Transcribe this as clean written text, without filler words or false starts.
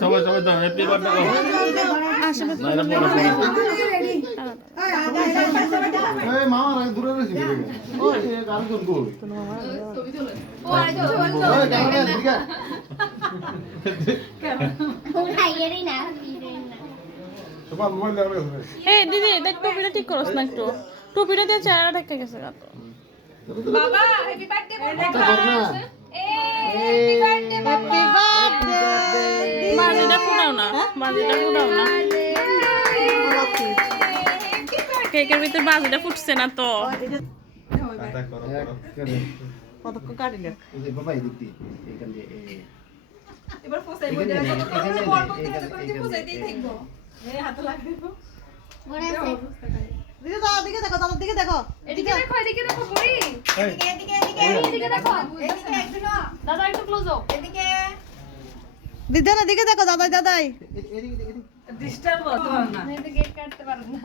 সবাই সবাই দাও হ্যাপি বার্থডে এই মামা রাখ দূরে রইছি ওই আরেকজন কই ছবি তোলে ও আরেকজন ওই ক্যামেরা দিকে উঠাইয়েরই না তোমার মোবাইল দাও এই দিদি দেখ টুপিটা ঠিক করছ না একটু টুপিটা দিয়ে চেহারা ঢেকে গেছে গা তো বাবা হ্যাপি বার্থডে হ্যাপি বার্থডে বাজিটা ফুটাও না বাজিটা ফুটাও না কেকের ভিতরে বাজিটা ফুটছে না তো কতক্ষণ কাটি না এই যে বাবা এদিক দিয়ে এইখান দিয়ে এবার ফসাই বলে যতক্ষণ বড় করতে ততক্ষণ যে ফসাই দিয়ে থাকবো এই হাতে লাগবে মনে আছে দিকে দাও দিকে দেখো দাদার দিকে দেখো এদিকে দেখো বড়ি এদিকে দেখো এদিকে একটু না দাদা একটু ক্লোজ হও এদিকে দিদা না দিকে দেখো দাদাই ডিস্টার্ব হতো না এদিকে কেক কাটতে পারো না